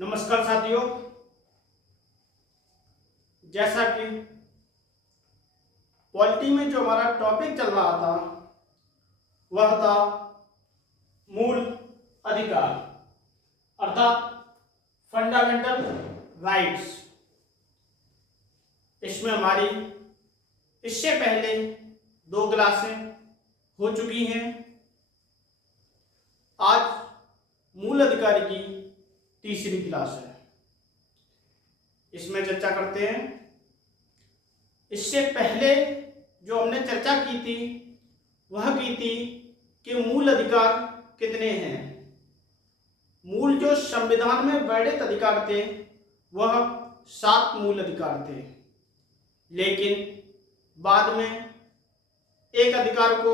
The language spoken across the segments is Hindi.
नमस्कार साथियों। जैसा कि पॉलिटी में जो हमारा टॉपिक चल रहा था वह था मूल अधिकार अर्थात फंडामेंटल राइट्स। इसमें हमारी इससे पहले 2 क्लासें हो चुकी हैं। आज मूल अधिकार की तीसरी क्लास है। इसमें चर्चा करते हैं। इससे पहले जो हमने चर्चा की थी वह की थी कि मूल अधिकार कितने हैं। मूल जो संविधान में वर्णित अधिकार थे वह 7 मूल अधिकार थे, लेकिन बाद में एक अधिकार को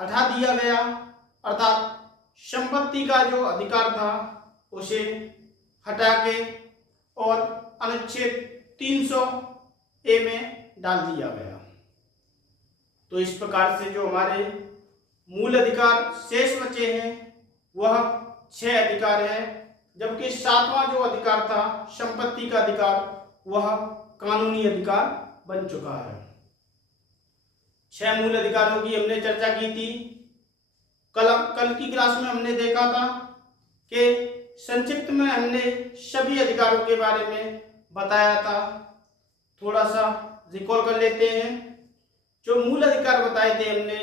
हटा दिया गया अर्थात संपत्ति का जो अधिकार था उसे हटा के और अनुच्छेद 300A में डाल दिया गया। तो इस प्रकार से जो हमारे मूल अधिकार शेष बचे हैं वह 6 अधिकार हैं, जबकि 7वां जो अधिकार था संपत्ति का अधिकार वह कानूनी अधिकार बन चुका है। 6 मूल अधिकारों की हमने चर्चा की थी। कल की क्लास में हमने देखा था कि संक्षिप्त में हमने सभी अधिकारों के बारे में बताया था। थोड़ा सा रिकॉल कर लेते हैं। जो मूल अधिकार बताए थे हमने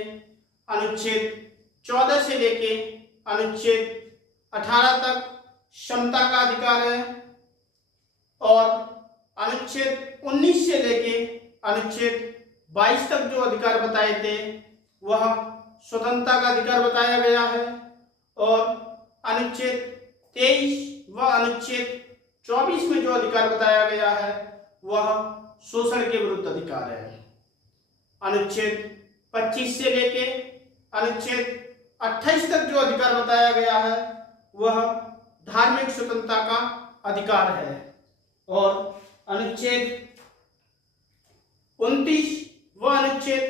अनुच्छेद 14 से लेके अनुच्छेद 18 तक क्षमता का अधिकार है, और अनुच्छेद 19 से लेके अनुच्छेद 22 तक जो अधिकार बताए थे वह स्वतंत्रता का अधिकार बताया गया है, और अनुच्छेद 23 व अनुच्छेद 24 में जो अधिकार बताया गया है वह शोषण के विरुद्ध अधिकार है। अनुच्छेद 25 से लेके अनुच्छेद 28 तक जो अधिकार बताया गया है वह धार्मिक स्वतंत्रता का अधिकार है, और अनुच्छेद 29 व अनुच्छेद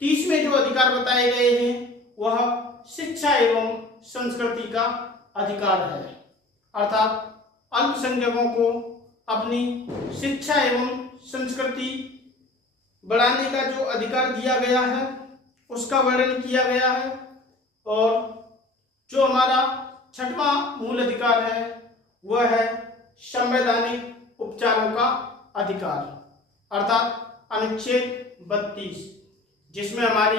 30 में जो अधिकार बताए गए हैं वह शिक्षा एवं संस्कृति का अधिकार है, अर्थात अल्पसंख्यकों को अपनी शिक्षा एवं संस्कृति बढ़ाने का जो अधिकार दिया गया है उसका वर्णन किया गया है। और जो हमारा 6वां मूल अधिकार है वह है संवैधानिक उपचारों का अधिकार अर्थात अनुच्छेद 32, जिसमें हमारी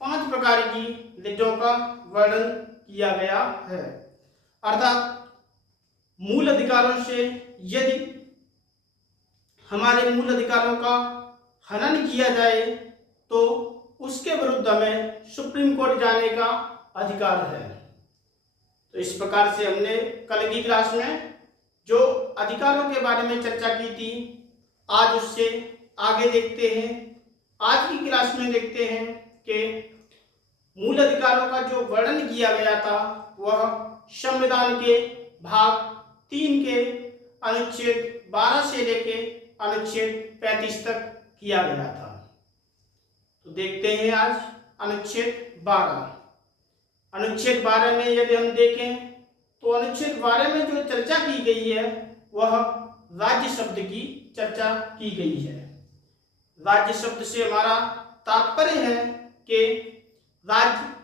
5 प्रकार की रीतों का वर्णन किया गया है। अर्थात मूल अधिकारों से यदि हमारे मूल अधिकारों का हनन किया जाए तो उसके विरुद्ध हमें सुप्रीम कोर्ट जाने का अधिकार है। तो इस प्रकार से हमने कल की क्लास में जो अधिकारों के बारे में चर्चा की थी, आज उससे आगे देखते हैं। आज की क्लास में देखते हैं कि मूल अधिकारों का जो वर्णन किया गया था वह संविधान के भाग 3 के अनुच्छेद 12 से लेके अनुच्छेद 35 तक किया गया था। तो देखते हैं आज अनुच्छेद 12। अनुच्छेद 12 में यदि हम देखें तो अनुच्छेद 12 में जो चर्चा की गई है वह राज्य शब्द की चर्चा की गई है। राज्य शब्द से हमारा तात्पर्य है कि राज्य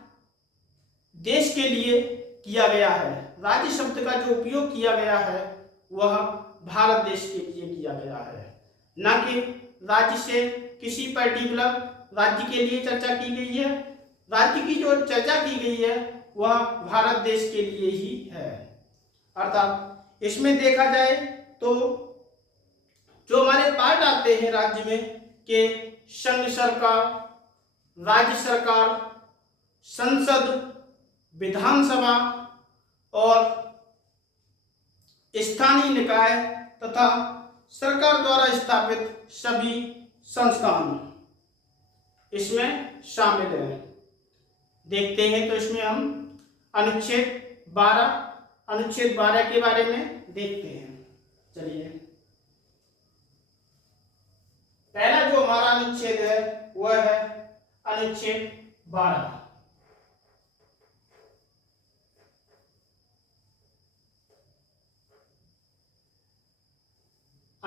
देश के लिए किया गया है। राज्य शब्द का जो उपयोग किया गया है वह भारत देश के लिए किया गया है, न कि राज्य से किसी पर्टिकुलर राज्य के लिए चर्चा की गई है। राज्य की जो चर्चा की गई है वह भारत देश के लिए ही है। अर्थात इसमें देखा जाए तो जो हमारे पार्ट आते हैं राज्य में कि संघ सरकार, राज्य सरकार, संसद, विधानसभा और स्थानीय निकाय तथा सरकार द्वारा स्थापित सभी संस्थान इसमें शामिल है। देखते हैं तो इसमें हम अनुच्छेद 12 के बारे में देखते हैं। चलिए, पहला जो हमारा अनुच्छेद है वह है अनुच्छेद 12।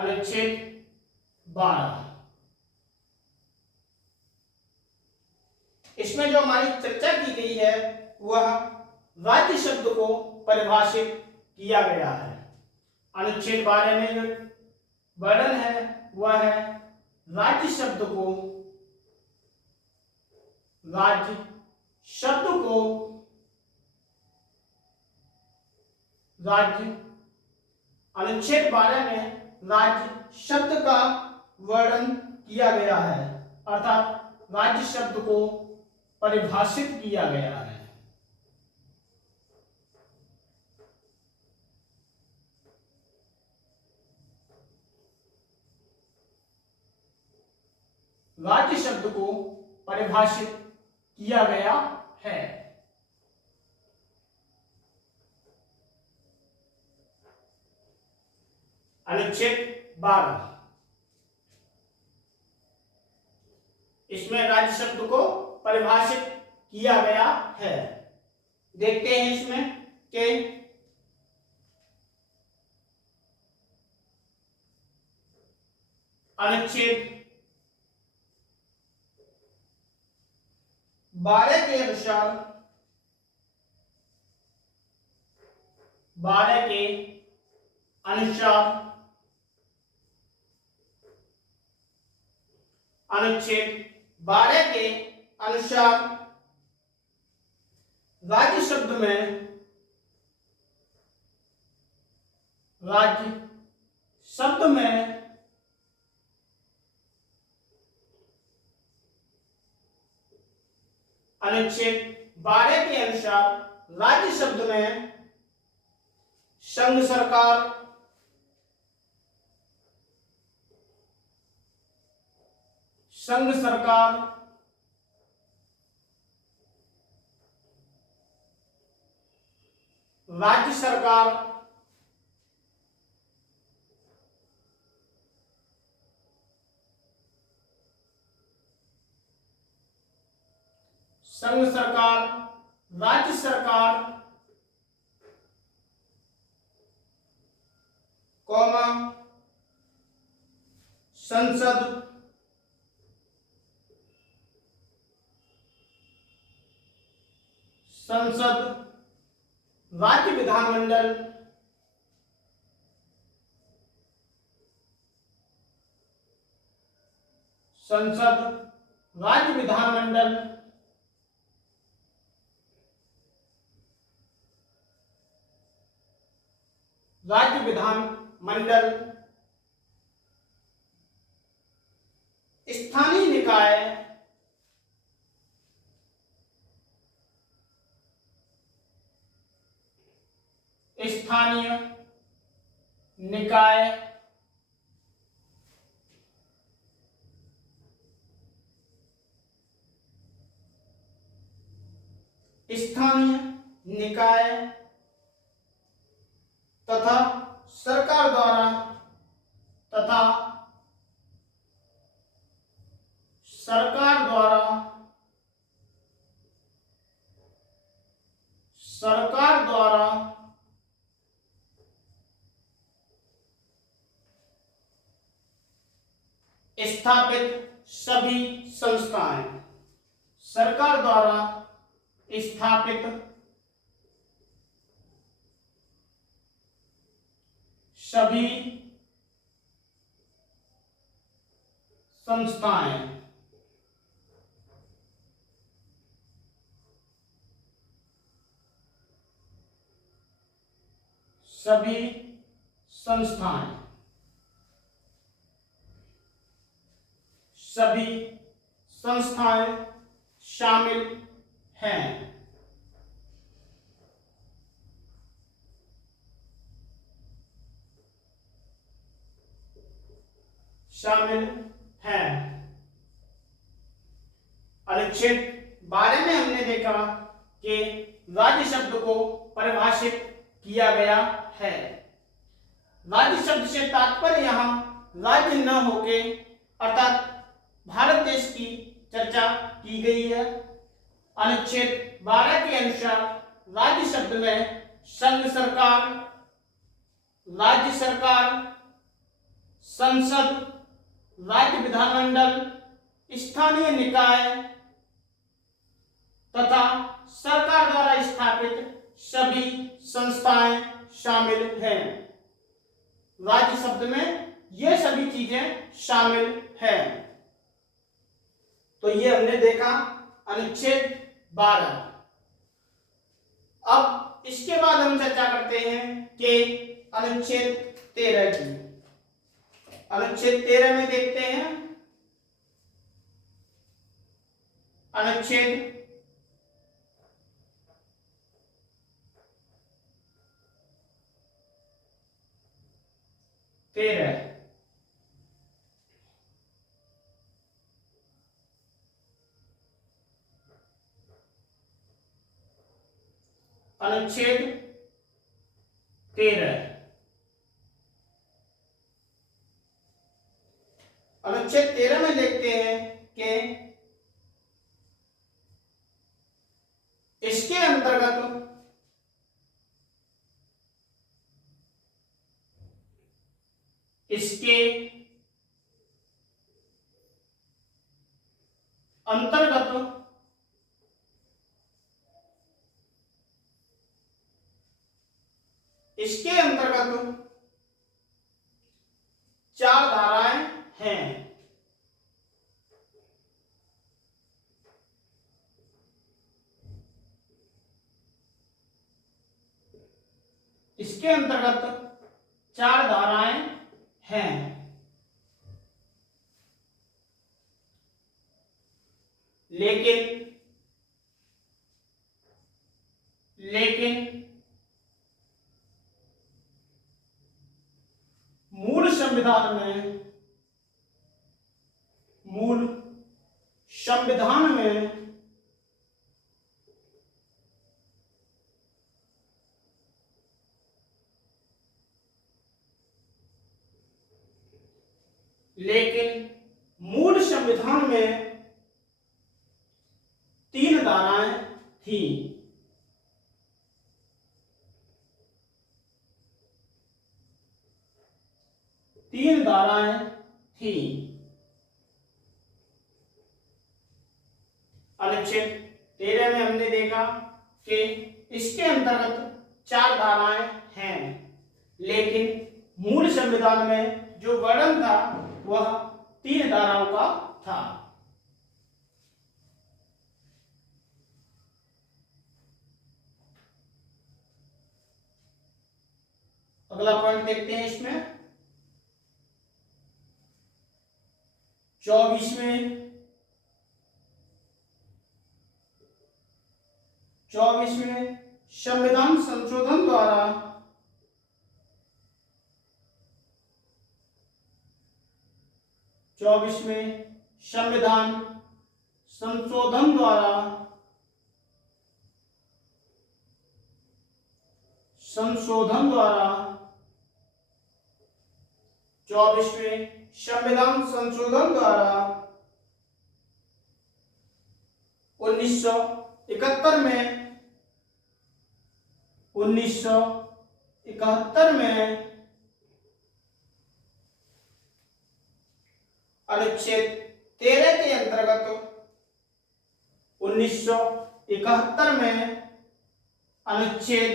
अनुच्छेद 12। इसमें जो हमारी चर्चा की गई है वह राज्य शब्द को परिभाषित किया गया है। अनुच्छेद 12 में जो वर्णन है वह है राज्य शब्द को राज्य अनुच्छेद 12 में राज्य शब्द का वर्णन किया गया है, अर्थात राज्य शब्द को परिभाषित किया गया है। राज्य शब्द को परिभाषित किया गया है। अनुच्छेद 12, इसमें राज्य शब्द को परिभाषित किया गया है। देखते हैं इसमें कि अनुच्छेद 12 के अनुसार अनुच्छेद 12 के अनुसार राज्य शब्द में अनुच्छेद 12 के अनुसार राज्य शब्द में संघ सरकार, राज्य सरकार, संघ सरकार, राज्य सरकार, कौमा संसद, राज्य विधानमंडल, राज्य विधानमंडल, स्थानीय निकाय, स्थानीय निकाय, तथा सरकार द्वारा स्थापित सभी संस्थाएं, सरकार द्वारा स्थापित सभी संस्थाएं, शामिल हैं। अनुच्छेद 12 में हमने देखा कि राज्य शब्द को परिभाषित किया गया है। राज्य शब्द से तात्पर्य यहाँ राज्य न होके अर्थात भारत देश की चर्चा की गई है। अनुच्छेद 12 के अनुसार राज्य शब्द में संघ सरकार, राज्य सरकार, संसद, राज्य विधानमंडल, स्थानीय निकाय तथा सरकार द्वारा स्थापित सभी संस्थाएं शामिल हैं। राज्य शब्द में ये सभी चीजें शामिल हैं। तो ये हमने देखा अनुच्छेद 12। अब इसके बाद हम चर्चा करते हैं कि अनुच्छेद 13 की। अनुच्छेद 13 में देखते हैं अनुच्छेद 13। अनुच्छेद 13। अनुच्छेद 13 में देखते हैं कि इसके अंतर्गत इसके अंतर्गत इसके अंतर्गत 4 धाराएं हैं। इसके अंतर्गत 4 धाराएं हैं। लेकिन मूल संविधान में मूल संविधान में 3 धाराएं थी। अनुच्छेद 13 में हमने देखा कि इसके अंतर्गत 4 धाराएं हैं, लेकिन मूल संविधान में जो वर्णन था वह 3 धाराओं का था। अगला पॉइंट देखते हैं इसमें 24 में संविधान संशोधन द्वारा संशोधन द्वारा 1971 में अनुच्छेद 13 के अंतर्गत 1971 में अनुच्छेद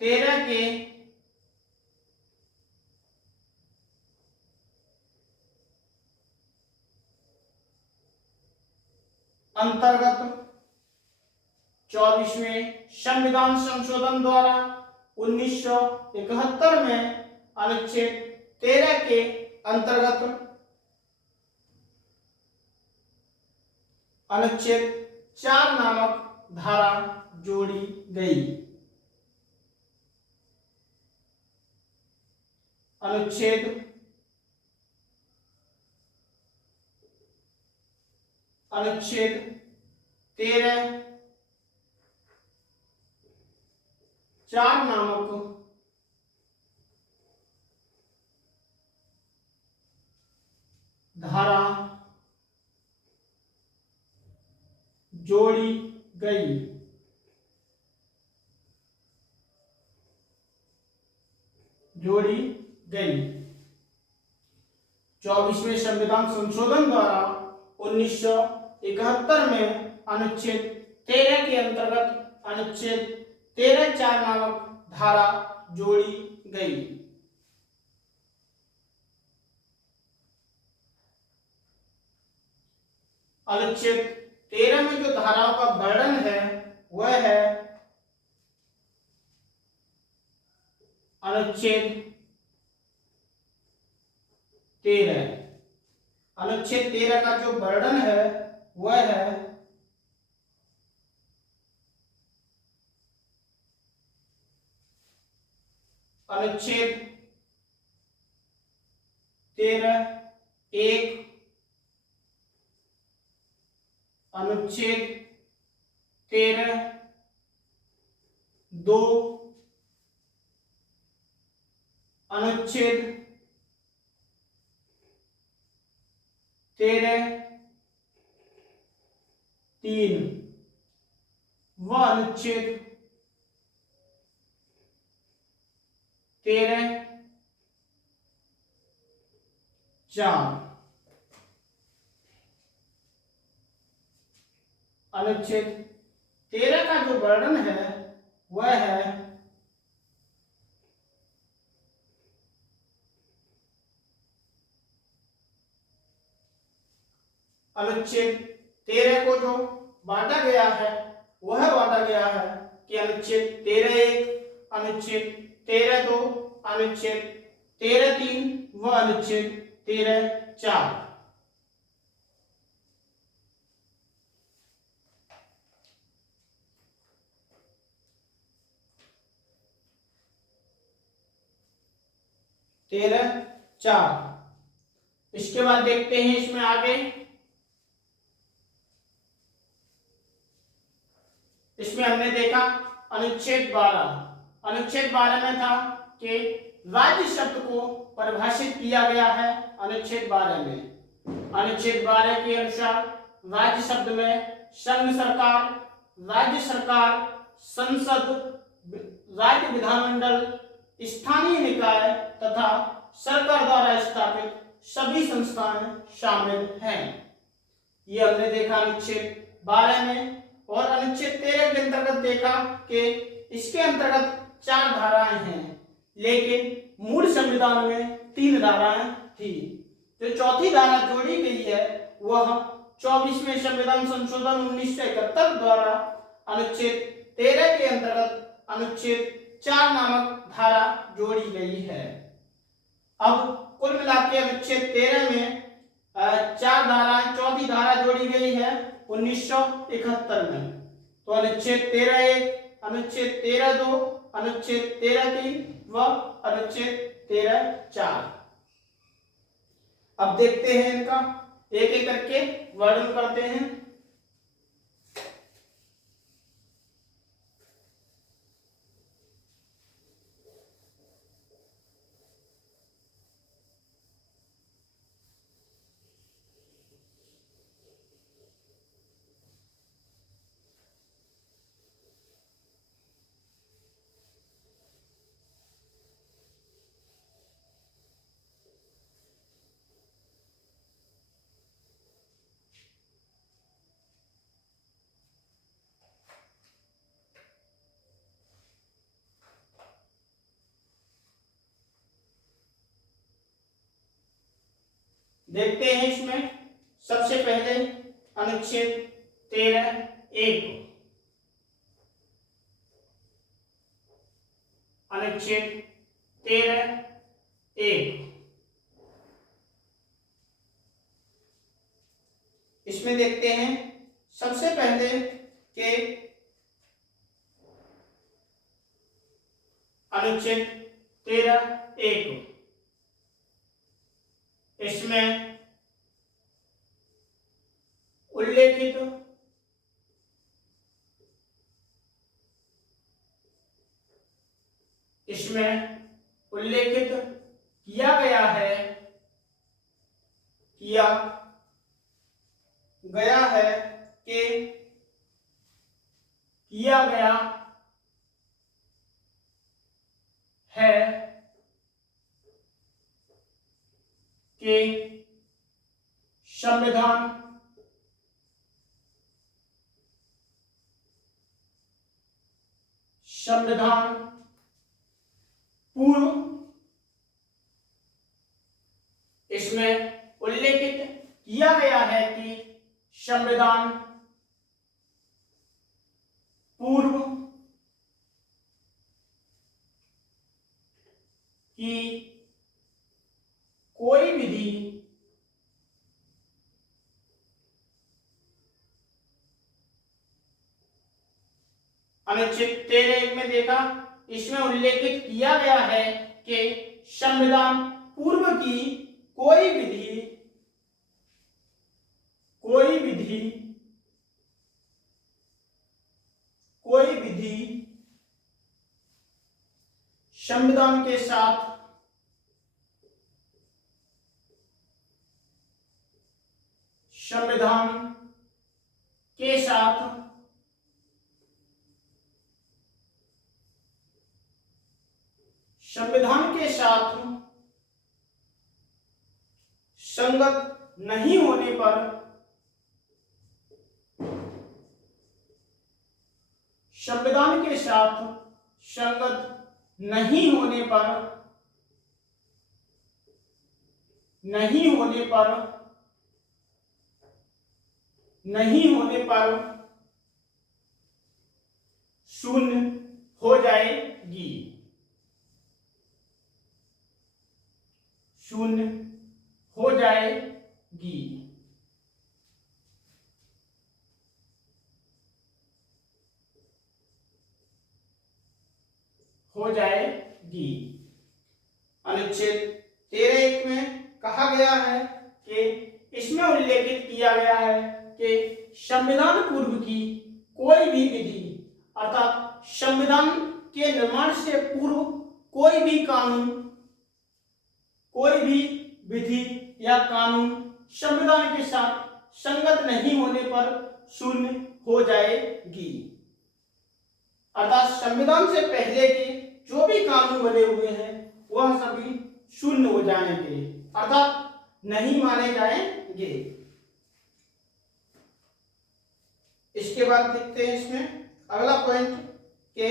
13 के अंतर्गत 24वें संविधान संशोधन द्वारा 1971 में अनुच्छेद 13 के अंतर्गत अनुच्छेद 4 नामक धारा जोड़ी गई। अनुच्छेद 13 4 नामक धारा जोड़ी गई। जोड़ी गई। 24वें संविधान संशोधन द्वारा 1971 में अनुच्छेद 13 के अंतर्गत अनुच्छेद 13(4) नामक धारा जोड़ी गई। अनुच्छेद 13 में जो धाराओं का वर्णन है वह है अनुच्छेद 13। अनुच्छेद 13 का जो वर्णन है वह है अनुच्छेद 13(1), अनुच्छेद 13(2), अनुच्छेद 13(3) व अनुच्छेद 13(4). अनुच्छेद 13 का जो वर्णन है वह है अनुच्छेद 13 को जो बांटा गया है वह बांटा गया है कि अनुच्छेद 13(1), अनुच्छेद 13(2), अनुच्छेद 13(3) व अनुच्छेद 13(4). इसके बाद देखते हैं इसमें आगे। इसमें हमने देखा अनुच्छेद 12। अनुच्छेद 12 में था कि राज्य शब्द को परिभाषित किया गया है। अनुच्छेद 12 में, अनुच्छेद 12 के अनुसार राज्य शब्द में संघ सरकार, राज्य सरकार, संसद, राज्य विधानमंडल, स्थानीय निकाय तथा सरकार द्वारा स्थापित सभी संस्थाएं शामिल हैं। ये हमने देखा अनुच्छेद 12 में। और अनुच्छेद 13 के अंतर्गत देखा कि इसके अंतर्गत 4 धाराएं हैं, लेकिन मूल संविधान में 3 धाराएं थी। जो चौथी धारा जोड़ी गई है वह 24वें संविधान संशोधन 1971 द्वारा अनुच्छेद 13 के अंतर्गत अनुच्छेद 4 नामक धारा जोड़ी गई है। अब कुल मिलाकर अनुच्छेद 13 में 4 धाराएं, चौथी धारा जोड़ी गई है 1971 में। तो अनुच्छेद 13(1), अनुच्छेद 13(2), अनुच्छेद 13(3) व अनुच्छेद 13(4). अब देखते हैं इनका एक एक करके वर्णन करते हैं। देखते हैं इसमें सबसे पहले अनुच्छेद 13(1). अनुच्छेद 13(1) इसमें देखते हैं सबसे पहले के अनुच्छेद 13(1) इसमें उल्लेखित किया गया है के संविधान पूर्व इसमें उल्लेखित किया गया है कि संविधान पूर्व की कोई विधि अनुच्छेद 13(1) में देखा, इसमें उल्लेखित किया गया है कि संविधान पूर्व की कोई विधि संविधान के साथ संगत नहीं होने पर संविधान के साथ संगत नहीं होने पर शून्य हो जाएगी। अनुच्छेद 13(1) में कहा गया है कि इसमें उल्लेखित किया गया है कि संविधान पूर्व की कोई भी विधि अर्थात संविधान के निर्माण से पूर्व कोई भी कानून, कोई भी विधि या कानून संविधान के साथ संगत नहीं होने पर शून्य हो जाएगी। अर्थात संविधान से पहले के जो भी कानून बने हुए हैं वह सभी शून्य हो जाएंगे, अर्थात नहीं माने जाएंगे। इसके बाद देखते हैं इसमें अगला पॉइंट के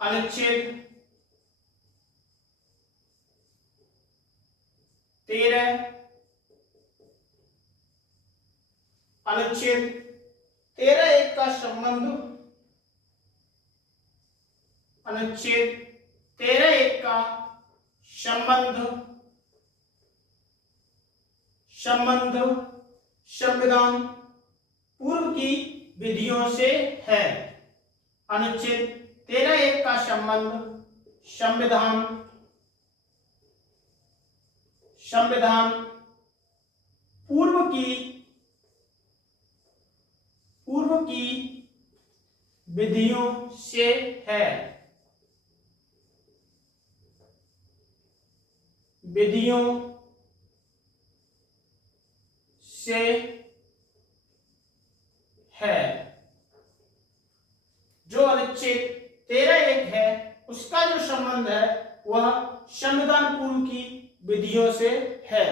अनुच्छेद 13 13(1) का संबंध संविधान पूर्व की विधियों से है। अनुच्छेद 13(1) का संबंध संविधान पूर्व की विधियों से है। जो अनुच्छेद 13(1) है उसका जो संबंध है वह संविधान पूर्व की विधियों से है,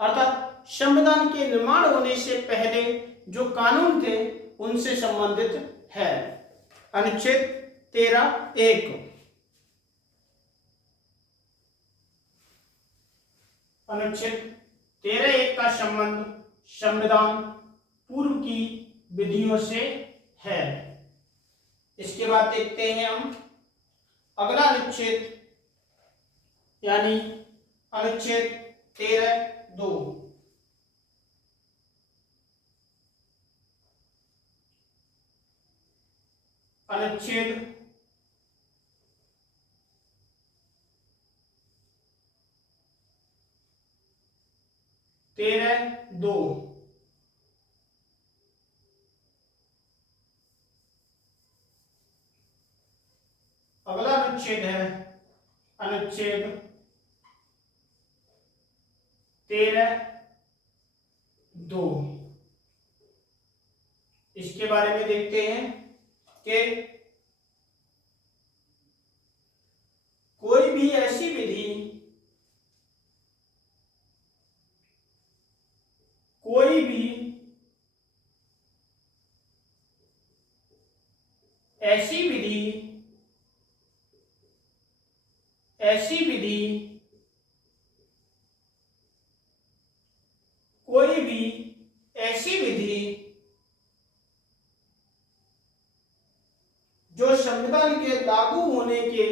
अर्थात संविधान के निर्माण होने से पहले जो कानून थे उनसे संबंधित है। अनुच्छेद 13(1) का संबंध संविधान पूर्व की विधियों से है। इसके बाद देखते हैं हम अगला अनुच्छेद, यानी अनुच्छेद 13(2) अनुच्छेद 13(2) अगला अनुच्छेद है अनुच्छेद 13(2). इसके बारे में देखते हैं कि कोई कोई भी ऐसी विधि कोई भी ऐसी विधि ऐसी विधि कोई भी ऐसी विधि जो संविधान के लागू होने के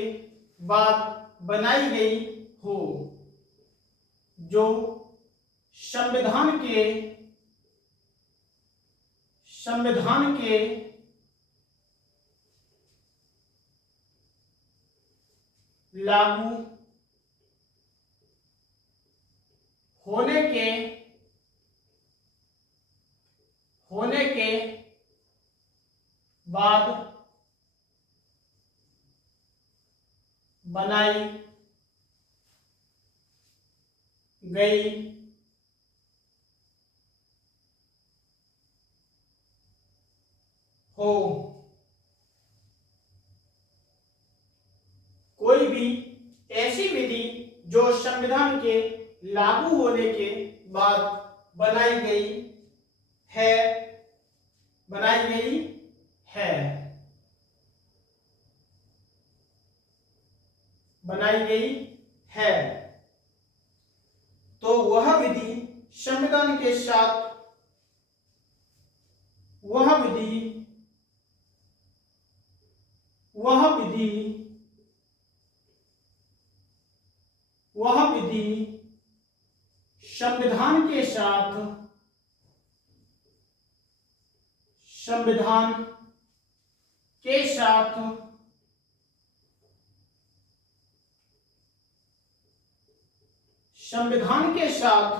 बाद बनाई गई हो, जो संविधान के लागू होने के बाद बनाई गई हो। कोई भी ऐसी विधि जो संविधान के लागू होने के बाद बनाई गई है तो वह विधि संविधान के साथ वह विधि संविधान के साथ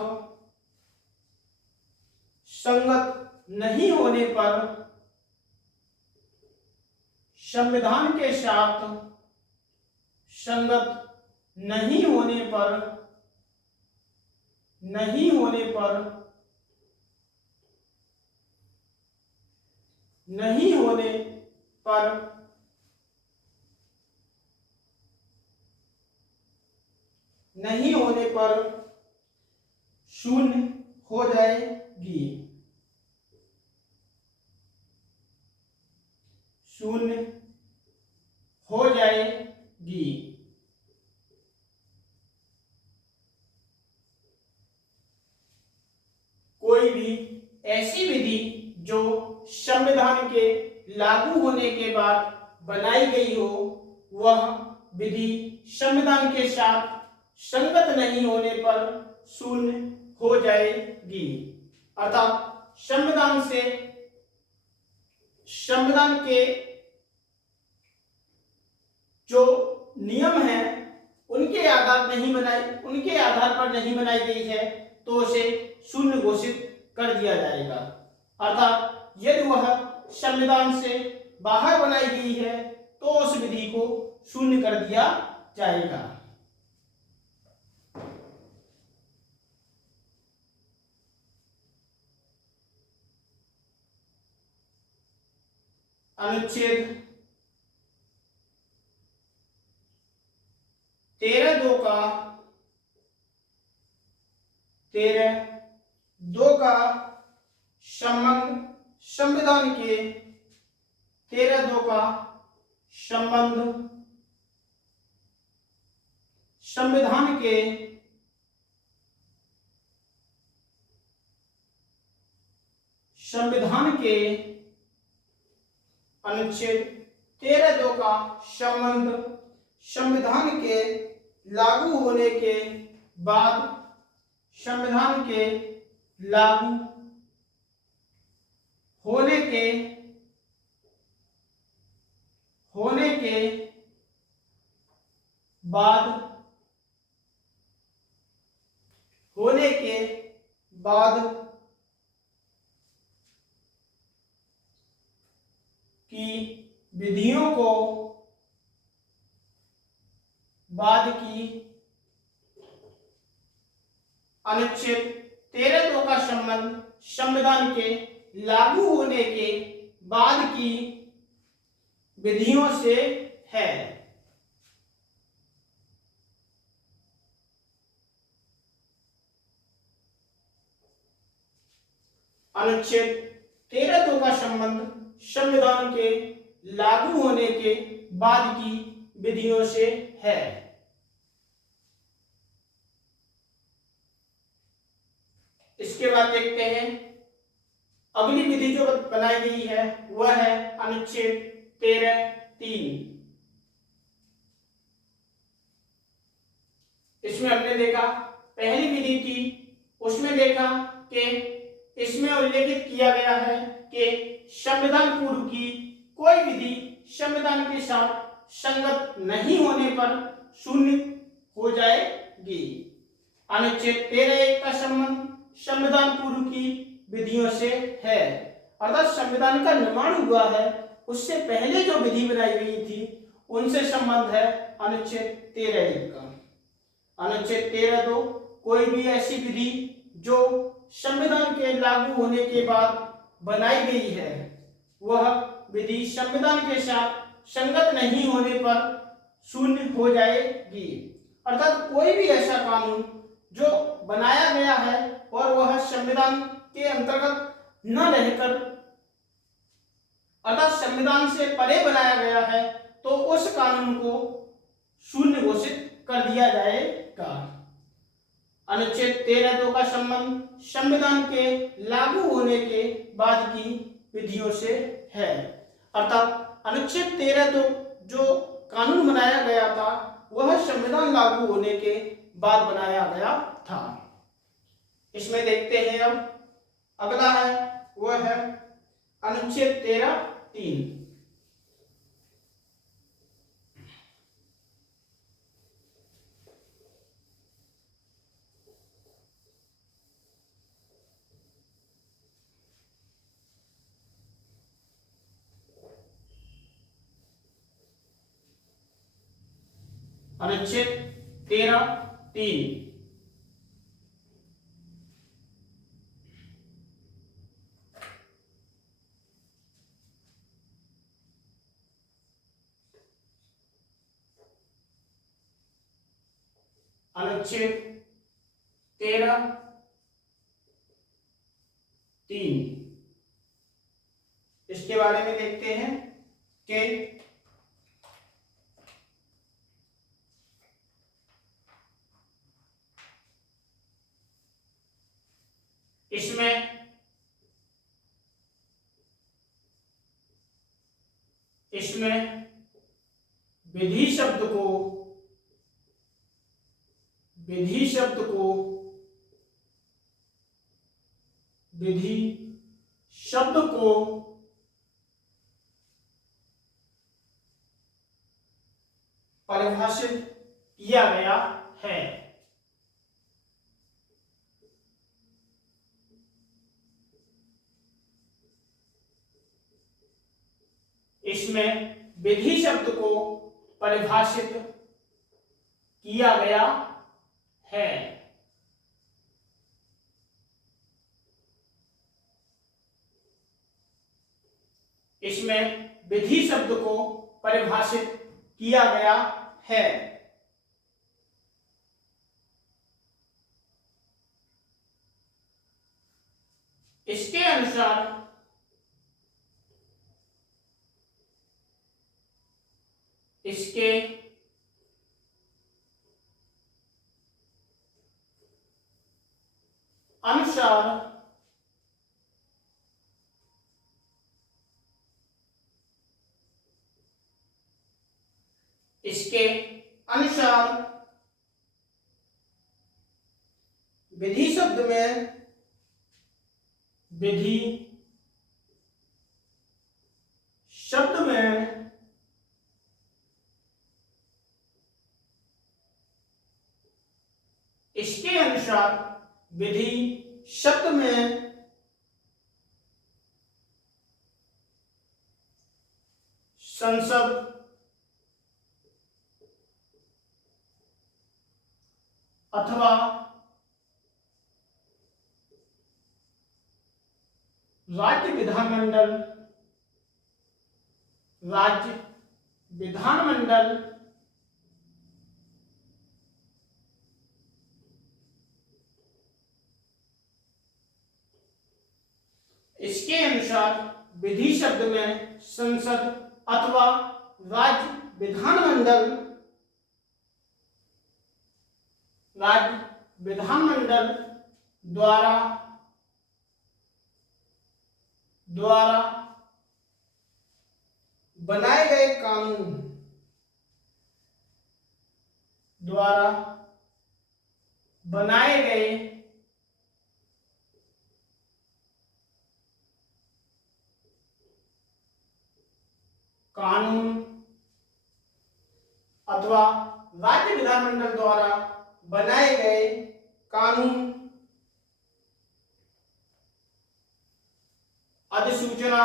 संगत नहीं होने पर शून्य हो जाएगी। कोई भी ऐसी विधि जो संविधान के लागू होने के बाद बनाई गई हो, वह विधि संविधान के साथ संगत नहीं होने पर शून्य हो जाएगी। अर्थात संविधान के जो नियम हैं उनके आधार पर नहीं बनाई गई है तो उसे शून्य घोषित कर दिया जाएगा। अर्थात यदि वह संविधान से बाहर बनाई गई है तो उस विधि को शून्य कर दिया जाएगा। अनुच्छेद 13(2) का संबंध संविधान के 13(2) का संबंध संविधान के अनुच्छेद 13(2) का संबंध संविधान के लागू होने के बाद संविधान के लागू होने के बाद की विधियों को अनुच्छेद 13(2) का संबंध संविधान के लागू होने के बाद की विधियों से है। अनुच्छेद 13(2) का संबंध संविधान के लागू होने के बाद की विधियों से है। इसके बाद देखते हैं अगली विधि जो बनाई गई है वह है अनुच्छेद 13(3)। इसमें हमने देखा पहली विधि थी, उसमें देखा कि इसमें उल्लेखित किया गया है कि संविधान पूर्व की कोई विधि संविधान के साथ संगत नहीं होने पर शून्य हो जाएगी। अनुच्छेद 13(1) का संबंध संविधान पूर्व की विधियों से है, अर्थात संविधान का निर्माण हुआ है उससे पहले जो विधि बनाई गई थी उनसे संबंध है अनुच्छेद 13(1) का। अनुच्छेद 13(2) कोई भी ऐसी विधि जो संविधान के लागू होने के बाद बनाई गई है वह विधि संविधान के साथ संगत नहीं होने पर शून्य हो जाएगी। अर्थात कोई भी ऐसा कानून जो बनाया गया है और वह संविधान के अंतर्गत न रहकर अर्थात संविधान से परे बनाया गया है तो उस कानून को शून्य घोषित कर दिया जाएगा। अनुच्छेद 13(2) का संबंध संविधान के लागू होने के बाद की विधियों से है, अर्थात अनुच्छेद 13(2) जो कानून बनाया गया था वह संविधान लागू होने के बाद बनाया गया था। इसमें देखते हैं अब अगला है वह है अनुच्छेद 13(3)। अनुच्छेद 13(3) अनुच्छेद 13(3) इसके बारे में देखते हैं कि इसमें विधि शब्द को विधि शब्द को परिभाषित किया गया है। इसमें विधि शब्द को परिभाषित किया गया है। इसमें विधि शब्द को परिभाषित किया गया है। इसके अनुसार इसके अनुसार विधि शब्द में इसके अनुसार विधि शब्द में संसद अथवा राज्य विधानमंडल इसके अनुसार विधि शब्द में संसद अथवा राज्य विधानमंडल द्वारा बनाए गए कानून अथवा राज्य विधानमंडल द्वारा बनाए गए कानून, अधिसूचना,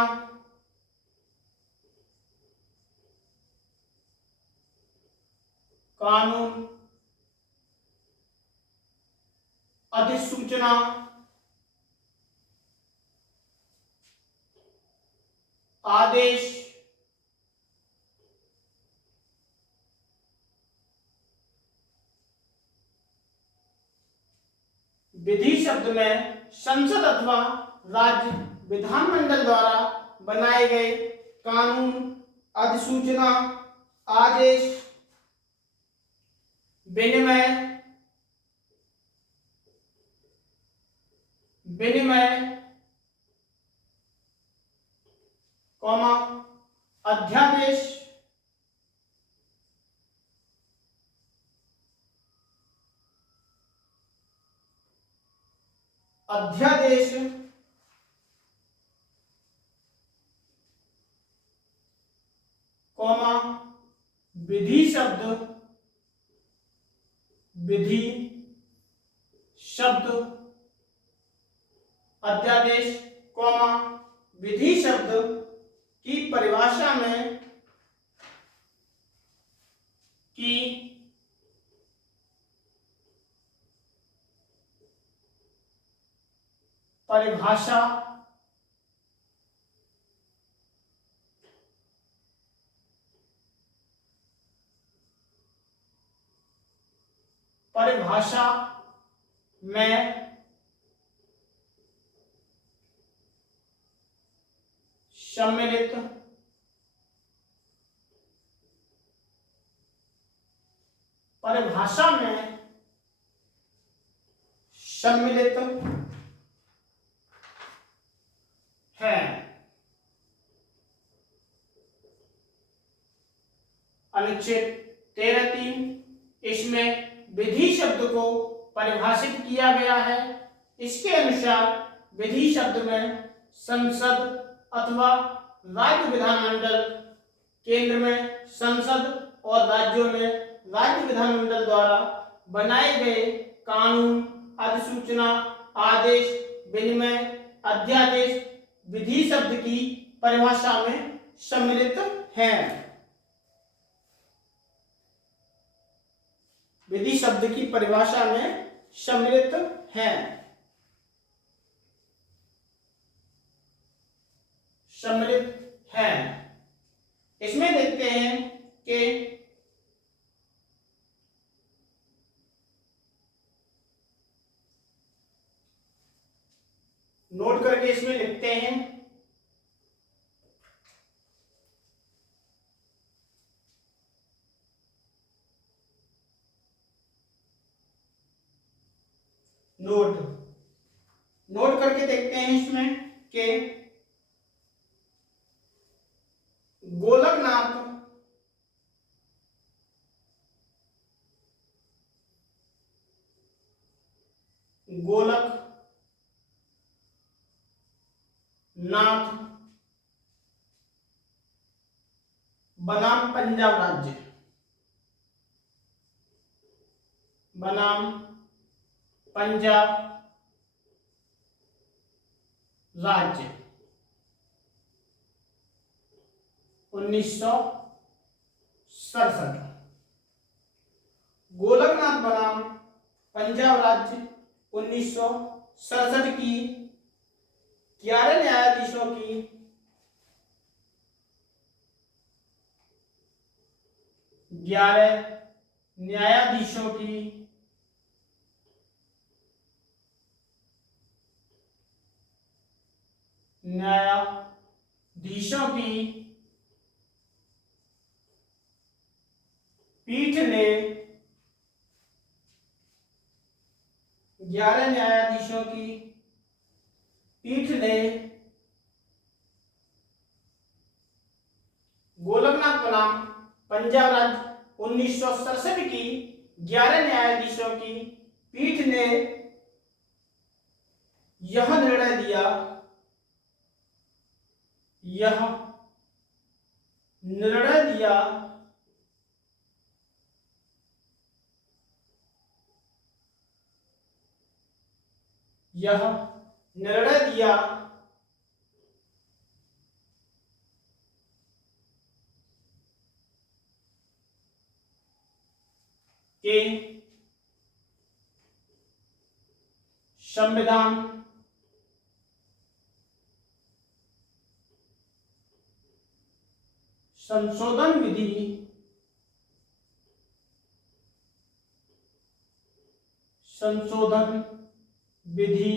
आदेश, विधि शब्द में संसद अथवा राज्य विधानमंडल द्वारा बनाए गए कानून, अधिसूचना, आदेश, विनिमय, अध्यादेश, विधि शब्द, अध्यादेश, विधि शब्द की परिभाषा में परिभाषा में सम्मिलित है। अनुच्छेद 13(3) इसमें विधि शब्द को परिभाषित किया गया है। इसके अनुसार विधि शब्द में संसद अथवा राज्य विधानमंडल, केंद्र में संसद और राज्यों में राज्य विधानमंडल द्वारा बनाए गए कानून, अधिसूचना, आदेश, विनिमय, अध्यादेश विधि शब्द की परिभाषा में सम्मिलित हैं। विधि शब्द की परिभाषा में सम्मिलित हैं। इसमें देखते हैं कि नोट करके इसमें लिखते हैं नोट करके देखते हैं इसमें कि गोलकनाथ बनाम पंजाब राज्य, बनाम पंजाब राज्य 1967। गोलकनाथ बनाम पंजाब राज्य 1967 की 11 न्यायाधीशों की न्यायाधीशों की पीठ ने 11 न्यायाधीशों की पीठ ने गोलकनाथ बनाम पंजाब राज्य 1967 की 11 न्यायाधीशों की पीठ ने यह निर्णय दिया यह निर्णय दिया कि संविधान संशोधन विधि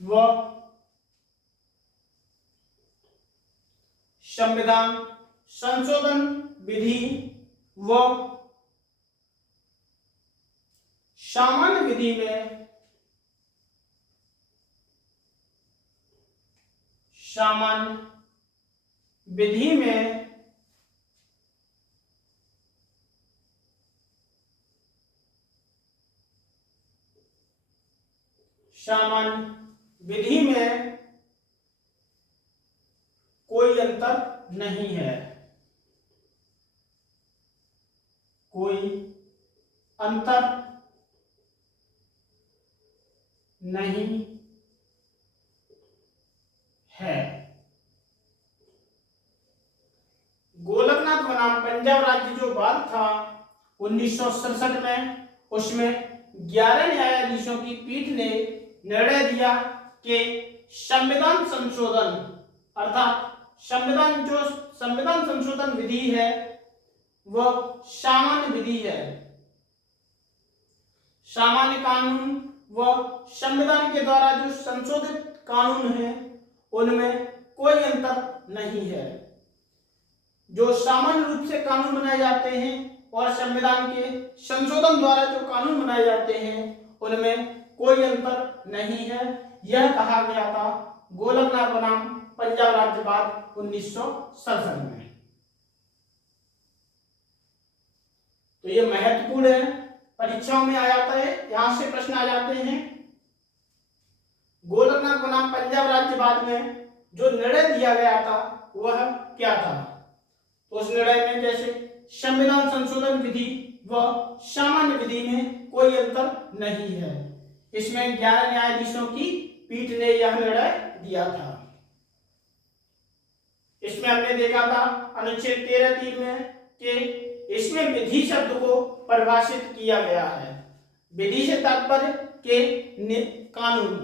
व संविधान संशोधन विधि व सामान्य विधि में सामान्य विधि में कोई अंतर नहीं है कोई अंतर नहीं है। गोलकनाथ बनाम पंजाब राज्य जो बात था 1967 में, उसमें 11 न्यायाधीशों की पीठ ने निर्णय दिया कि संविधान संशोधन अर्थात संविधान संशोधन विधि है वह सामान्य विधि है। सामान्य कानून व संविधान के द्वारा जो संशोधित कानून है उनमें कोई अंतर नहीं है। जो सामान्य रूप से कानून बनाए जाते हैं और संविधान के संशोधन द्वारा जो कानून बनाए जाते हैं उनमें कोई अंतर नहीं है। यह कहा गया था गोलकनाथ बनाम पंजाब राज्यवाद 1967 में। तो ये महत्वपूर्ण है, परीक्षाओं में आ जाता है, यहां से प्रश्न आ जाते हैं। गोलकनाथ बनाम पंजाब राज्यवाद में जो निर्णय दिया गया था वह क्या था? तो उस निर्णय में जैसे संविधान संशोधन विधि व सामान्य विधि में कोई अंतर नहीं है। इसमें 11 न्यायाधीशों की पीठ ने यह निर्णय दिया था। इसमें हमने देखा था अनुच्छेद 13(3) में कि इसमें विधि शब्द को परिभाषित किया गया है। विधि से तात्पर्य के कानून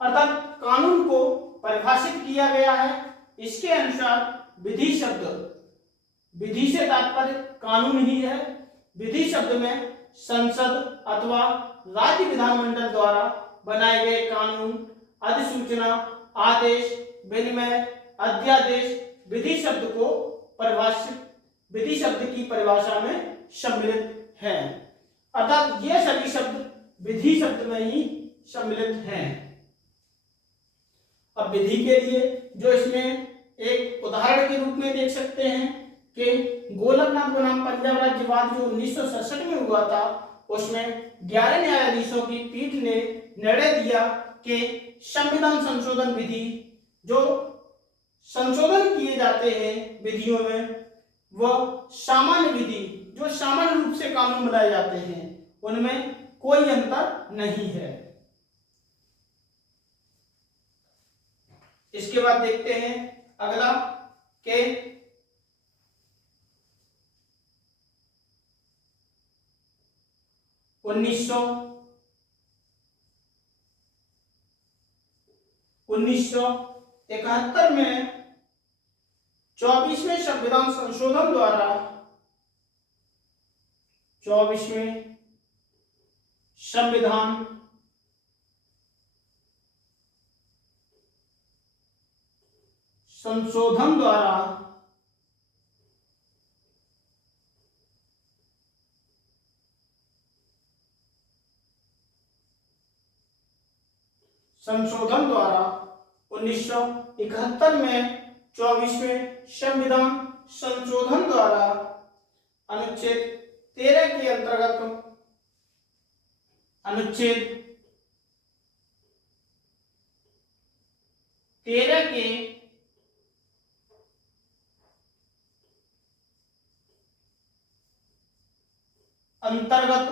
अर्थात कानून को परिभाषित किया गया है। इसके अनुसार विधि से तात्पर्य कानून ही है। विधि शब्द में संसद अथवा राज्य विधानमंडल द्वारा बनाए गए कानून, अधिसूचना, आदेश, विनिमय, अध्यादेश विधि शब्द की परिभाषा में सम्मिलित हैं। अर्थात ये सभी शब्द विधि शब्द में ही सम्मिलित हैं। अब विधि के लिए जो इसमें एक उदाहरण के रूप में देख सकते हैं कि गोलकनाथ बनाम पंजाब राज्यवाद जो 1967 में हुआ था उसमें 11 न्यायाधीशों की पीठ ने निर्णय दिया कि संविधान संशोधन विधि जो संशोधन किए जाते हैं विधियों में वह सामान्य विधि जो सामान्य रूप से कानून बनाए जाते हैं उनमें कोई अंतर नहीं है। इसके बाद देखते हैं अगला के 1971 में 24वें संविधान संशोधन द्वारा 24वें संविधान संशोधन द्वारा संशोधन द्वारा 1971 में 24वें संविधान संशोधन द्वारा अनुच्छेद 13 के अंतर्गत अनुच्छेद 13 के अंतर्गत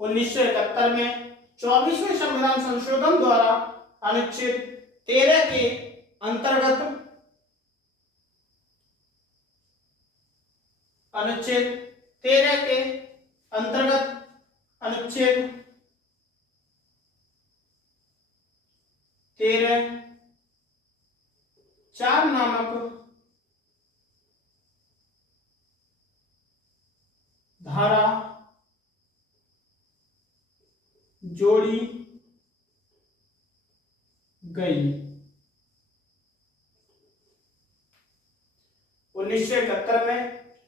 1971 में 24वें संविधान संशोधन द्वारा अनुच्छेद 13 के अंतर्गत अनुच्छेद 13 के अंतर्गत अनुच्छेद 13 4 नामक धारा जोड़ी गई। 1971 में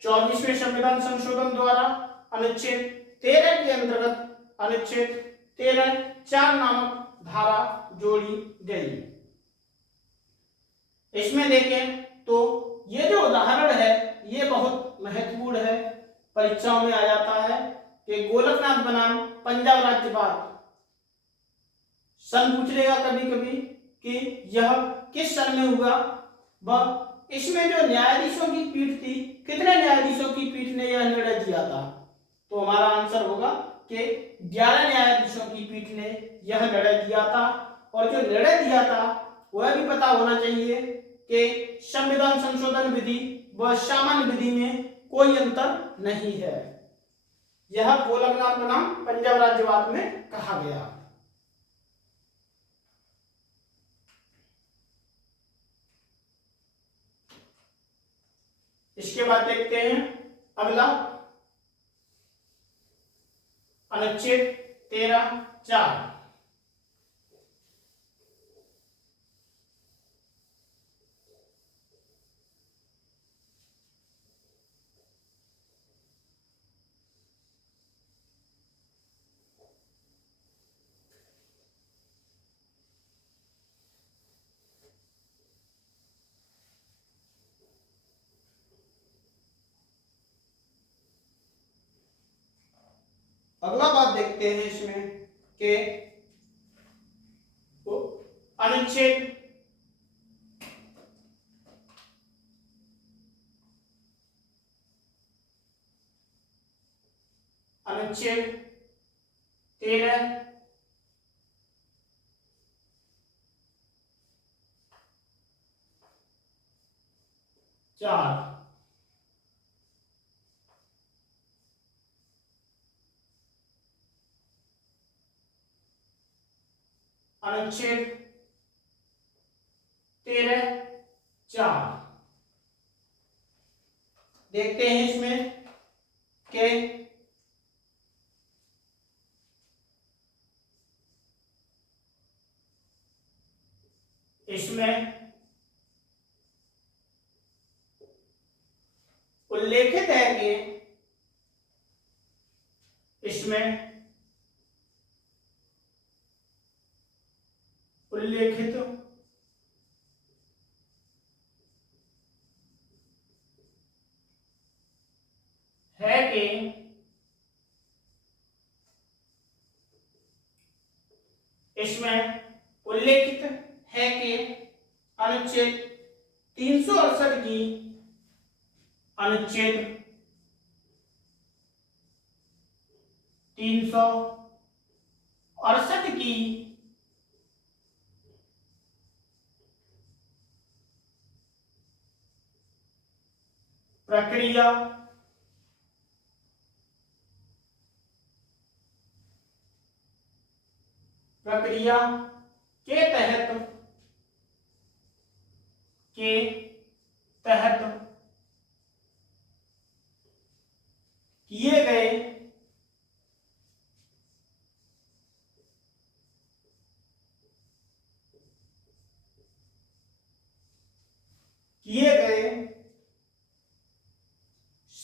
24वें संविधान संशोधन द्वारा अनुच्छेद 13 के अंतर्गत अनुच्छेद 13 4 नामक धारा जोड़ी गई। इसमें देखें तो ये जो उदाहरण है ये बहुत महत्वपूर्ण है, परीक्षाओं में आ जाता है कि गोलकनाथ बनाम पंजाब राज्य बात सन पूछ लेगा कभी कभी कि यह किस सन में हुआ। वह इसमें जो न्यायाधीशों की पीठ थी, कितने न्यायाधीशों की पीठ ने यह निर्णय दिया था, तो हमारा आंसर होगा कि 11 न्यायाधीशों की पीठ ने यह निर्णय दिया था। और जो निर्णय दिया था वह भी पता होना चाहिए कि संविधान संशोधन विधि व सामान्य विधि में कोई अंतर नहीं है। यह गोलकनाथ बनाम पंजाब राज्यवाद में कहा गया। इसके बाद देखते हैं अगला अनुच्छेद 13 4। अगला बात देखते हैं इसमें कि अनुच्छेद 13 4 अनुच्छेद 13 4 देखते हैं इसमें कि इसमें उल्लेखित है कि इसमें उल्लेखित है कि इसमें उल्लेखित है कि अनुच्छेद 368 की अनुच्छेद 368 की प्रक्रिया के तहत किए गए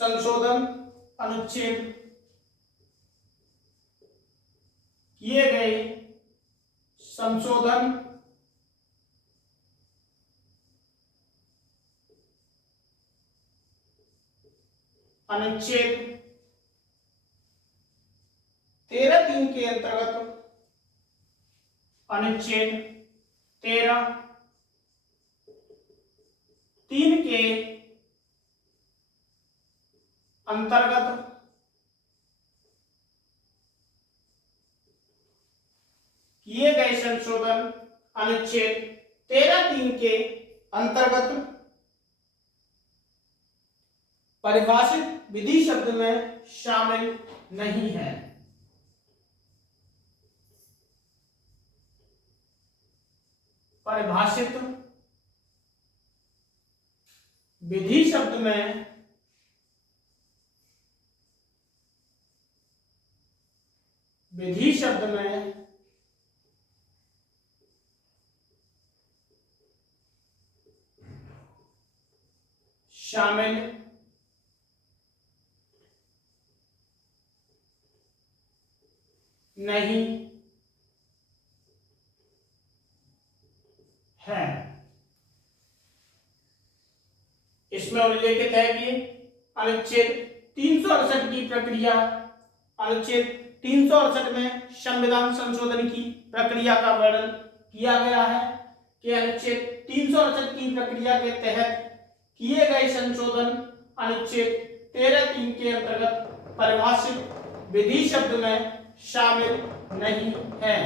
संशोधन अनुच्छेद किए गए संशोधन अनुच्छेद 13(3) के अंतर्गत अनुच्छेद 13(3) के अंतर्गत किए गए संशोधन अनुच्छेद 13(3) के अंतर्गत परिभाषित विधि शब्द में शामिल नहीं है। परिभाषित विधि शब्द में शामिल नहीं है। इसमें उल्लेखित है कि अनुच्छेद 368 की प्रक्रिया, अनुच्छेद 368 में संविधान संशोधन की प्रक्रिया का वर्णन किया गया है कि अनुच्छेद 368 की प्रक्रिया के तहत किए गए संशोधन अनुच्छेद 13(3) के अंतर्गत परिभाषित विधि शब्द में शामिल नहीं है।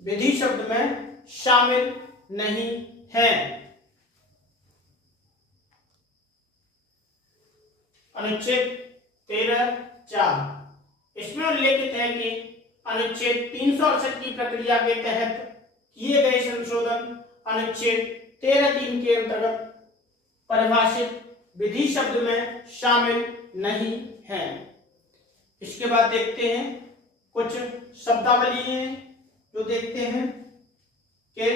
विधि शब्द में शामिल नहीं है। अनुच्छेद 13(4) इसमें उल्लेखित है कि अनुच्छेद 368 की प्रक्रिया के तहत किए गए संशोधन अनुच्छेद 13(3) के अंतर्गत परिभाषित विधि शब्द में शामिल नहीं है। इसके बाद देखते हैं कुछ शब्दावली जो देखते हैं कि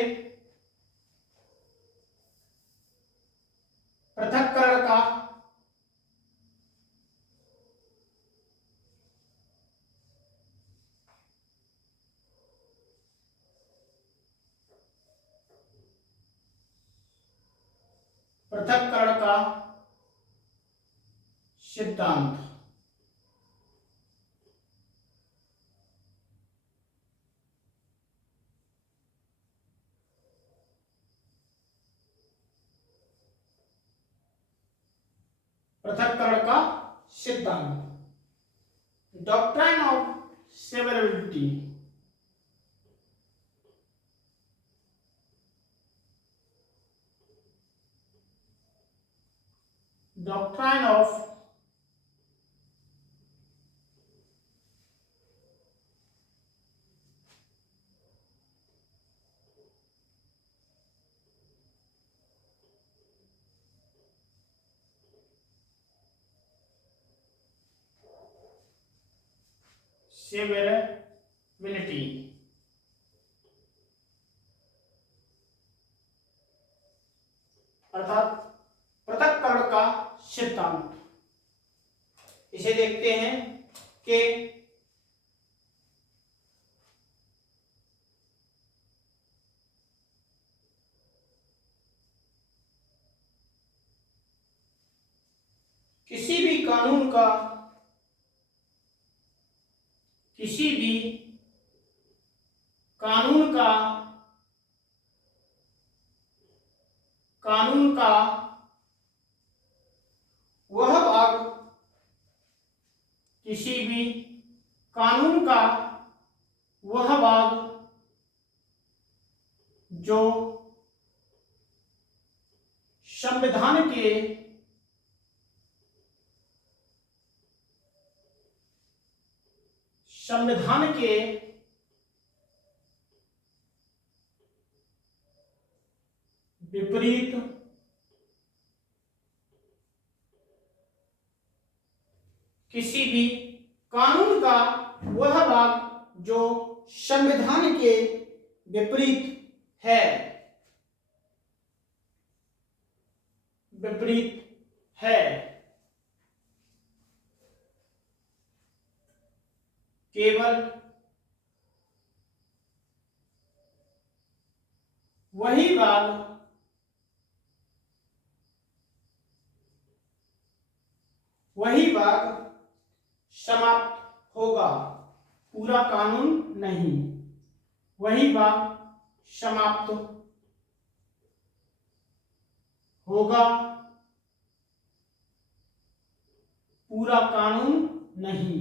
पृथक्करण का सिद्धांत। पृथक्करण का सिद्धांत, doctrine of severability. Doctrine of severability. अर्थात पृथक्करण का सिद्धांत। इसे देखते हैं कि किसी भी कानून का वह भाग, किसी भी कानून का वह भाग जो संविधान के विपरीत किसी भी कानून का वह भाग जो संविधान के विपरीत है, विपरीत है, केवल वही भाग समाप्त होगा, पूरा कानून नहीं। वही भाग समाप्त होगा, पूरा कानून नहीं।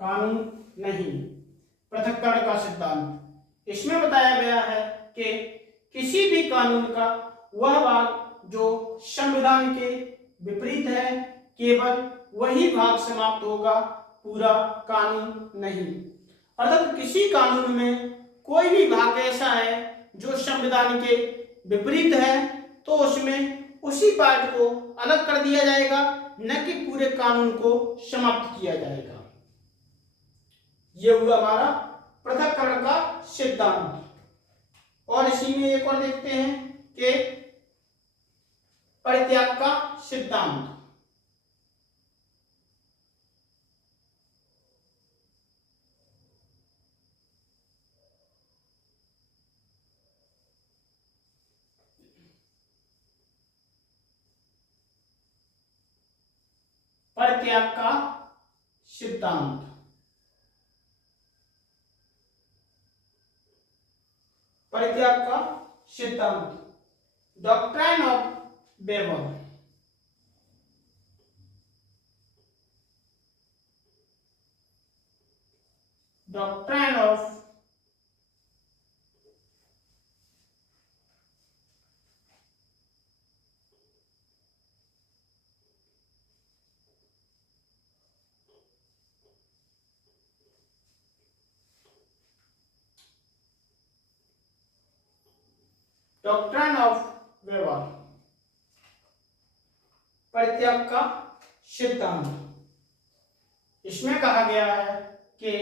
कानून नहीं। पृथक्करण का सिद्धांत, इसमें बताया गया है कि किसी भी कानून का वह भाग जो संविधान के विपरीत है, केवल वही भाग समाप्त होगा, पूरा कानून नहीं। अर्थात किसी कानून में कोई भी भाग ऐसा है जो संविधान के विपरीत है, तो उसमें उसी पार्ट को अलग कर दिया जाएगा, न कि पूरे कानून को समाप्त किया जाएगा। यह हुआ हमारा पृथक्करण का सिद्धांत। और इसी में एक और देखते हैं कि परित्याग का सिद्धांत। परित्याग का सिद्धांत, परित्याग का सिद्धांत, doctrine of weber. Doctrine of doctrine of weber, परित्याग का सिद्धांत। इसमें कहा गया है कि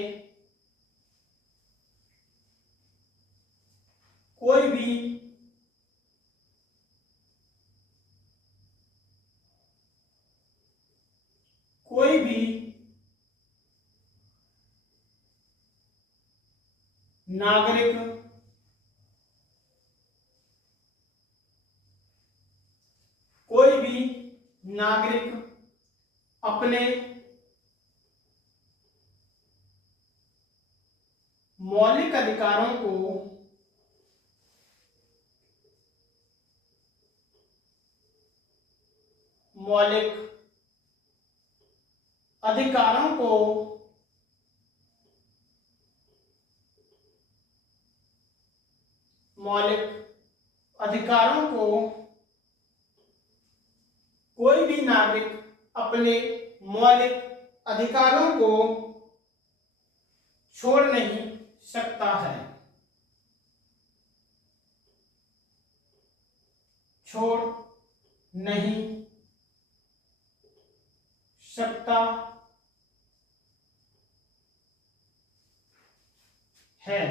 कोई भी नागरिक अपने मौलिक अधिकारों को मौलिक अधिकारों को कोई भी नागरिक अपने मौलिक अधिकारों को छोड़ नहीं सकता है, छोड़ नहीं सकता है।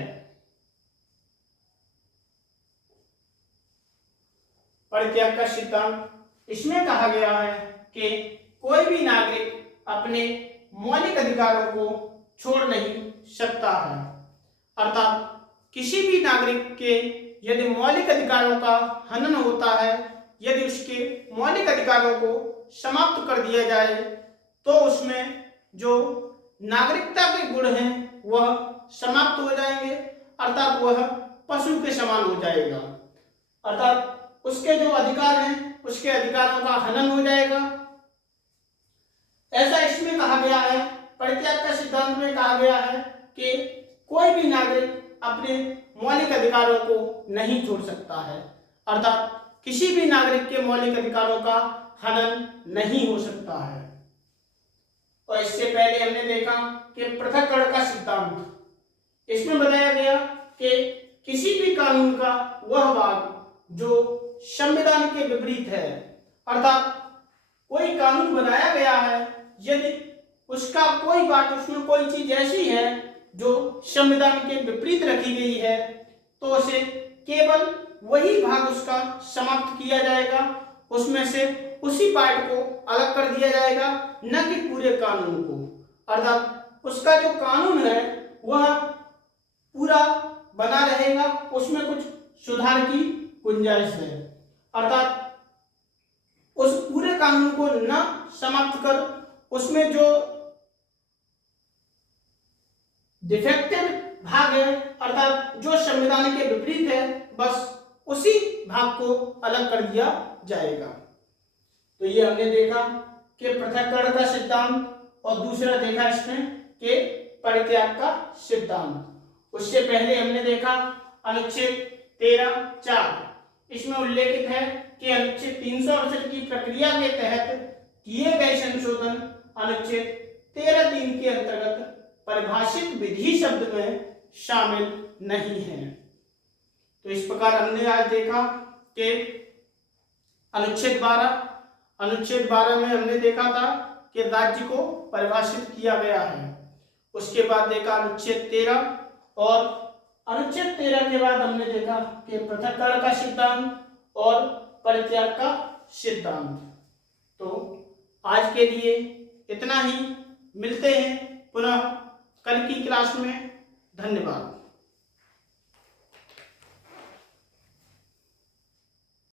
परित्याग का सिद्धांत, इसमें कहा गया है कि कोई भी नागरिक अपने मौलिक अधिकारों को छोड़ नहीं सकता है। अर्थात किसी भी नागरिक के यदि मौलिक अधिकारों का हनन होता है, यदि उसके मौलिक अधिकारों को समाप्त कर दिया जाए, तो उसमें जो नागरिकता के गुण हैं वह समाप्त हो जाएंगे, अर्थात वह पशु के समान हो जाएगा। अर्थात उसके जो अधिकार हैं उसके अधिकारों का हनन हो जाएगा। ऐसा इसमें कहा गया है, परित्याग का सिद्धांत में कहा गया है कि कोई भी नागरिक अपने मौलिक अधिकारों को नहीं छोड़ सकता है, अर्थात किसी भी नागरिक के मौलिक अधिकारों का हनन नहीं हो सकता है। और इससे पहले हमने देखा कि पृथक्करण का सिद्धांत, इसमें बताया गया कि किसी भी कानून का वह भाग जो संविधान के विपरीत है, अर्थात कोई कानून बनाया गया है यदि उसका कोई बात, उसमें कोई चीज ऐसी है जो संविधान के विपरीत रखी गई है, तो उसे केवल वही भाग उसका समाप्त किया जाएगा, उसमें से उसी पार्ट को अलग कर दिया जाएगा, न कि पूरे कानून को। अर्थात उसका जो कानून है वह पूरा बना रहेगा, उसमें कुछ सुधार की गुंजाइश है। अर्थात उस पूरे कानून को न समाप्त कर उसमें जो डिफेक्टिव भाग है, अर्थात जो संविधान के विपरीत है, बस उसी भाग को अलग कर दिया जाएगा। तो ये हमने देखा कि पृथक्करण का सिद्धांत, और दूसरा देखा इसमें कि परित्याग का सिद्धांत। उससे पहले हमने देखा अनुच्छेद 13(4), इसमें उल्लेखित है कि अनुच्छेद 368 की प्रक्रिया के तहत किए गए संशोधन अनुच्छेद 13(3) के अंतर्गत परिभाषित विधि शब्द में शामिल नहीं है। तो इस प्रकार हमने आज देखा कि अनुच्छेद 12 में हमने देखा था कि राज्य को परिभाषित किया गया है। उसके बाद देखा अनुच्छेद 13, और अनुच्छेद 13 के बाद हमने देखा कि पृथक्करण का सिद्धांत और परित्याग का सिद्धांत। तो आज के लिए इतना ही, मिलते हैं पुनः कल की क्लास में। धन्यवाद।